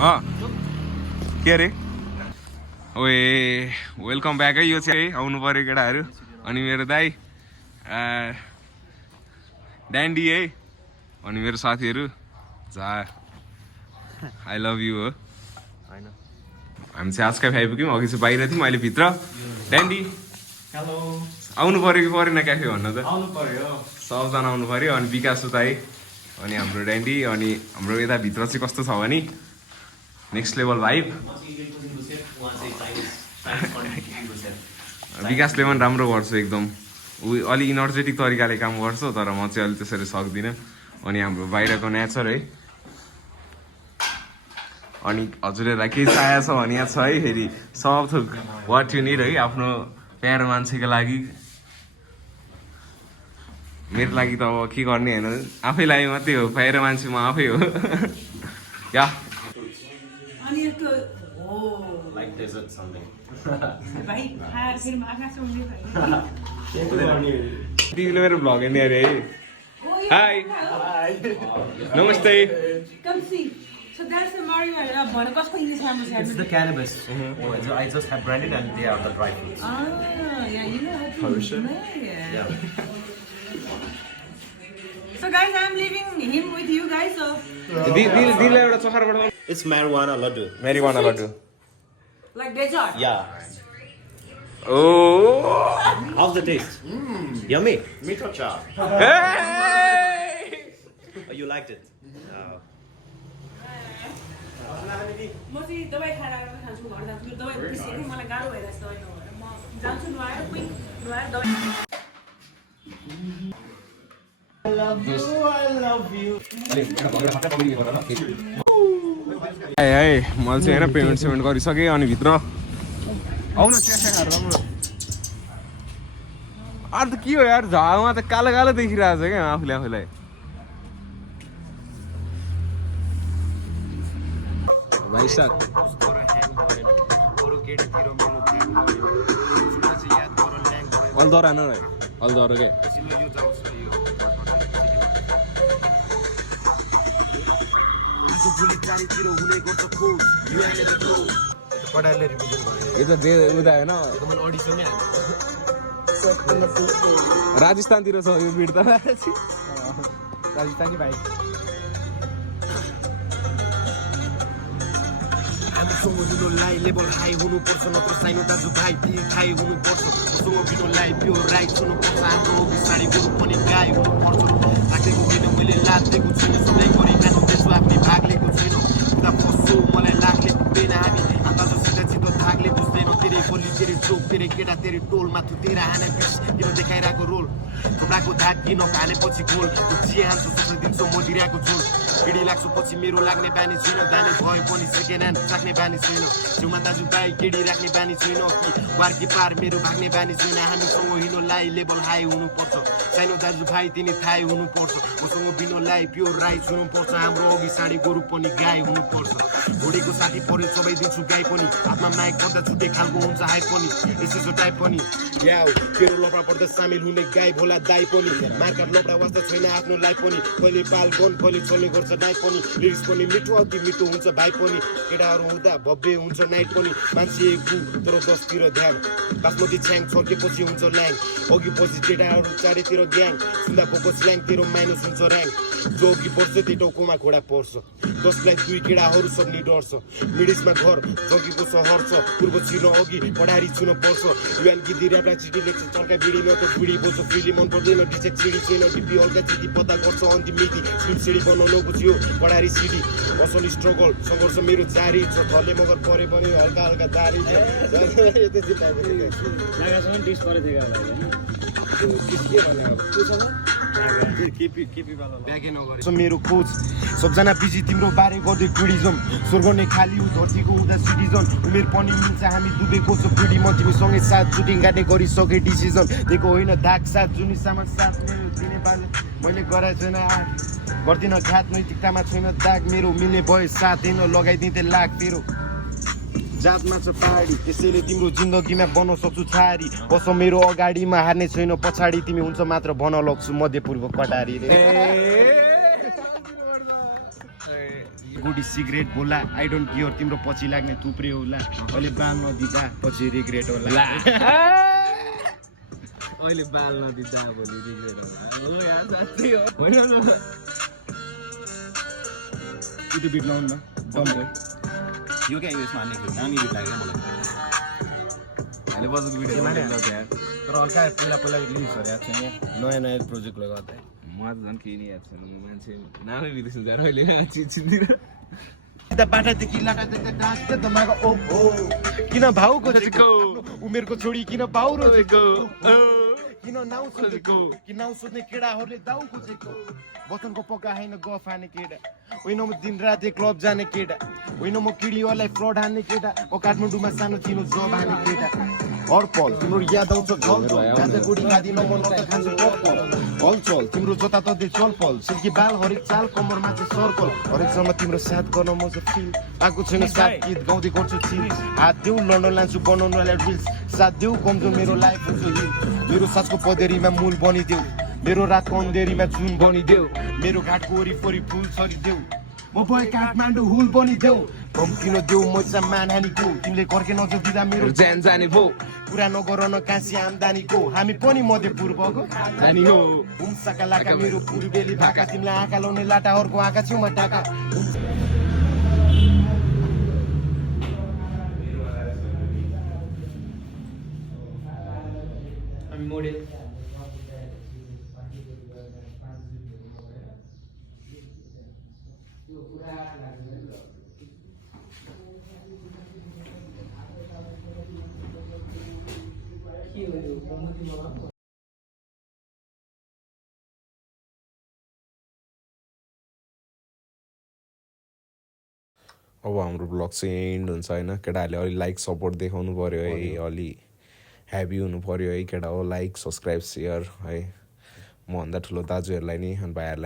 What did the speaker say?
के अरे ओए वेलकम ब्याक है। यो चाहिँ आउनु पर्यो केटाहरू। अनि मेरो दाई ड्यान्डी है। अनि मेरो साथीहरू जा आई लभ यु हो होइन। हामी चाहिँ आजकै आइपुग्यौँ। अघि चाहिँ बाहिर थियौँ, अहिले भित्र। ड्यान्डी हेलो आउनु पर्यो कि परेन क्याफे भन्न त? आउनु पर्यो। सबजना आउनु पर्यो। अनि विकास उताई अनि हाम्रो ड्यान्डी। अनि हाम्रो यता भित्र चाहिँ कस्तो छ भने नेक्स्ट लेभल भाइब। विकासले पनि राम्रो गर्छ एकदम। ऊ अलि इनर्जेटिक तरिकाले काम गर्छ, तर म चाहिँ अलि त्यसरी सक्दिनँ। अनि हाम्रो बाहिरको नेचर है। अनि हजुरहरूलाई केही चाहिएको छ भने यहाँ छ है। फेरि सब थोक वाट यु निड है आफ्नो प्यारो मान्छेको लागि। मेरो लागि त अब के गर्ने होइन, आफैलाई मात्रै हो। प्यारो मान्छे म आफै हो या तिमीले मेरो भ्लग हेर्ने अरे है। हाई नमस्ते। So that's the Mario. It's the cannabis. I just have branded and they are the dry fruits. Ah, yeah, you know how to Yeah. So guys, I'm leaving him with you guys. So दिललाई एउटा चखरबाट It's marijuana laddu. marijuana laddu. like dessert. Yeah. Oh, How's the taste? Yummy. Mito cha. hey! Oh, you liked it? म चाहिँ दबाई खाएर आएर खान्छु घर जान्छु। यो दबाई पिसेको मलाई गाह्रो भइरहेछ दबाई नभएर म जान्छु नुहाएर क्विक नुहाएर दबाई। है मैले चाहिँ होइन पेमेन्ट गरिसकेँ। अनि भित्र आउन चिया राम्रो। अरू त के हो यार, झामा त कालो कालो देखिरहेको छ क्या आफूले आफूलाई। भाइ साहब अलदर आन भाइ अलदर के यो त जे उता होइन राजस्थानतिर छ यो बिड त। राजस्थानी भाइ लाई लेभल हाई हुनुपर्छ, नत्र साइनो दाजुभाइ थाहै हुनुपर्छ। उसँग बिनोलाई प्यो राइट हुनुपर्छ। हाम्रो बिस्तारै गुरु पनि गाई हुनुपर्छ। राखेको किन मैले लाज दिएको छुइनँ, सधैँ गरी खानुहुँदैछु आफ्नै भाग लिएको छुइनँ। उता पस्छु मलाई लाग्ने पुग्दैन हामी आँखा सिधा सिधो भागले बुझ्दैन। तेरै गल्ली तेरै चोक तेरै केटा तेरै टोलमा थुतेर हाने बिच किन देखाइरहेको रोल। खुट्टाको धाक किन हानेपछि गोल जिए हान्छु जस्तो दिन्छु मदिराको झोल। पिँढी लाग्छु पछि मेरो लाग्ने बानी छैन। जाने भए पनि सेकेन्ड ह्यान्ड राख्ने बानी छैन। छेउमा दाजुभाइ केडी राख्ने बानी छैन कि वार्की पार मेरो भाग्ने बानी छैन। हामीसँग हिँड्नलाई लेभल हाई हुनुपर्छ। सानो दाजुभाइ तिनी थाहै हुनुपर्छ। उसँग बिनोलाई प्योर राइट हुनुपर्छ। हाम्रो अघि साडी गोरु पनि गाई हुनुपर्छ। घोडीको साथी पर्यो सबै दिन्छु गाई पनि। हातमा माइक पर्दा छुट्टै खालको हुन्छ हाइट पनि यसो टाइप पनि। याउ तेरो लपडा पर्दा सामेल हुने गाई भोला दाई पनि। मार्का लपडा वास्ता छैन आफ्नो लाइफ पनि। कहिले पाल गन कहिले चल्ने गर्छ नाइट पनि। लिरिक्स पनि मिठो अति मिठो हुन्छ भाइ पनि। केटाहरू हुँदा भव्य हुन्छ नाइट पनि। मान्छे गु तर 10तिर ध्यान। बासमती छ्याङ छर्केपछि हुन्छ ल्याङ। अघि पछि केटाहरू चारैतिर ग्याङ। सुन्दा फोकस ल्याङ तेरो माइनस हुन्छ ऱ्याङ। जो अघि पर्छ त्यो टाउकोमा घोडा पर्छ। 10लाई 2 केटाहरू सक्ने डर्छ। मिडिसमा घर जगेको सहर छ। पूर्व छिर्न अघि पढारी छुन पर्छ। युएन गिदी ऱ्यापलाई चिठी लेख्छ चल्का बिडी न त बुढी बोल्छ। फ्रिली मन पर्दैन डिसेक सिडी छैन। डिपी हल्का चिठी पत्ता गर्छ अन्तिम मिति। स्लिप सिडी बनाउनुको थियो पढारी सिडी। असल स्ट्रगल सङ्घर्ष मेरो जारी छ। थले मगर परे पनि हल्का हल्का जारी छ। मेरो कोच सबजना बिजी तिम्रो बारे गर्दै टुरिज्म। स्वर्ग नै खाली उ धरतीको हुँदा सिटिजन। उमेर पनि मिल्छ हामी डुबेको छ पिँढी म तिमीसँगै साथ जुटिङ गाड्ने गरिसके डिसिजन। दिएको होइन दाग साथ जुनी सामान साथ मेरो दिने बाले मैले गराएको छैन आँट गर्दिनँ घात। नैतिकतामा छैन दाग मेरो मिल्ने भयो साथ दिन लगाइदिँदै लाग तेरो जातमा छ पहाडी। त्यसैले तिम्रो जिन्दगीमा बनाउन सक्छु छारी। बस मेरो अगाडिमा हार्ने छैन पछाडि। तिमी हुन्छ मात्र भन लग्छु मध्यपूर्व कटारी। गोडी सिगरेट बोला आई डोन्ट केयर तिम्रो पछि लाग्ने थुप्रै होला अहिले बाल नदिँदा पछि रिग्रेट होला अहिले बाल नदिँदा भोलि रिग्रेट होला हो यार साँच्चै हो होइन न त्यो बिट लाउनु न बम्बो यो क्या यसमा हाल्ने दामी गीत लाग्यो मलाई अहिले बजेको भिडियो तर यार हल्का पहिला रिलिज गरेको छैन नयाँ प्रोजेक्टले गर्दा म त झन् केही नै याद छैन मान्छे नामै बिर्सिन्छ यार अहिले चिज चिन्दिनँ बाटादेखि लाटादेखि डाँस्दै दमाको ओ ओ किन भाउ खोजेको उमेरको छोडी किन भाउ रोजेको किन नाउ सोधेको कि नाउ सोध्ने केटाहरूले दाउ खोजेको बचनको पक्का होइन गफ हाने केटा होइन म दिन रात क्लब जाने केटा होइन म किडीहरूलाई फ्रड हान्ने केटा ओ काठमाडौँमा सानो चिनो जब हाने केटा हर पल तिम्रो याद आउँछ जल गाजा गुडी खाँदिन म न त खान्छु पपल हलचल तिम्रो जता ततै चलपल सिल्की बाल हरेक चाल कम्मरमा चाहिँ सर्कल हरेक समय तिम्रो साथ गर्न म चाहिँ फिल आएको छैन साथ गीत गाउँदै गर्छु चिल हात देऊ लन्डन लान्छु बनाउनुलाई रिल्स साथ देऊ कमजोर मेरो लाइफ हुन्छ हिल मेरो सासको पदेरीमा मूल बनिदेऊ मेरो रातको अन्धेरीमा जुन बनिदेऊ मेरो घाटको वरिपरि फुल छरिदेऊ म भए काठमाडौँ हुल बनिदेऊ धम्किन देऊ म चाहिँ मानहानीको तिमीले कर्के नजोगिँदा मेरो ज्यान जाने भो पुरा नगर न काँसी आम्दानीको हामी पनि मध्य पूर्वको नानी हो हुम्साका लाका मेरो पूर्वेली भाका तिमीलाई आँखा लाउने लाटाहरूको आँखा छेउमा टाका हामी मोडेल अब हाम्रो ब्लग चाहिँ एन्ड हुन्छ होइन केटाहरूले अलि लाइक सपोर्ट देखाउनु पऱ्यो है अलि ह्याप्पी हुनु पऱ्यो है केटा हो लाइक सब्सक्राइब सेयर है मभन्दा ठुलो दाजुहरूलाई नि अनि भाइहरूलाई